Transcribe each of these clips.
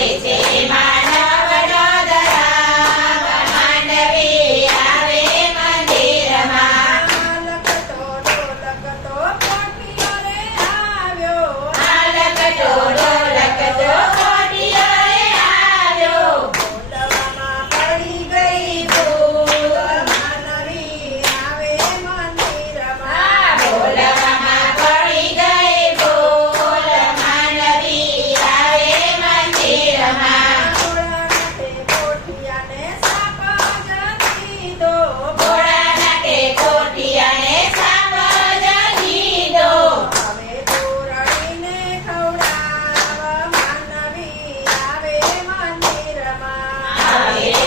อิติมา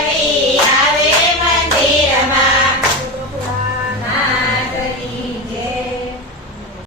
Mary.